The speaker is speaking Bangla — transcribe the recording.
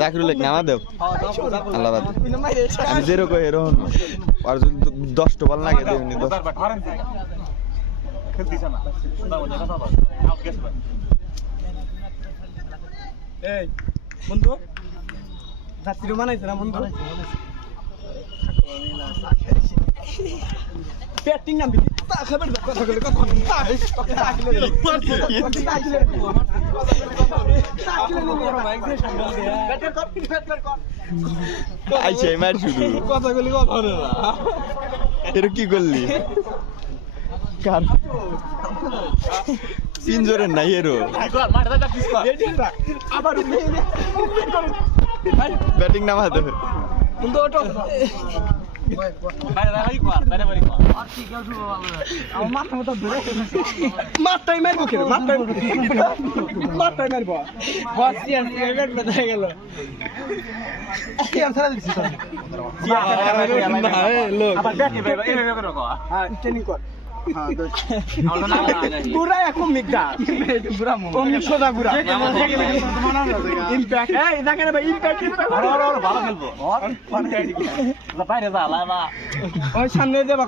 জাকিরুল নামা দেব আল্লাহ বাদ আমি যেরকম কই এরকম আর যদি 10টা বল লাগে দেবনি 10 এই বন্ধু যাত্রী বানাইছে না বন্ধু ব্যাটিং নাম দিদি তা খবর কথা বলে কথা আইছে মার শুরু কথা বলি কথা হলো না এর কি করলি কার পিঞ্জরের নাই এরো আবার ব্যাটিং নামা দে বন্ধু ওটো মারটাই মারবো কেন মারটাই মারবো গেল ট্রেনিং কর গুড়া এখন মিগদা সোজা গুড়া ইম্প্যাক্ট দেখেন ভাই ইম্প্যাক্ট ভালো খেলবো ওই সামনে দেবা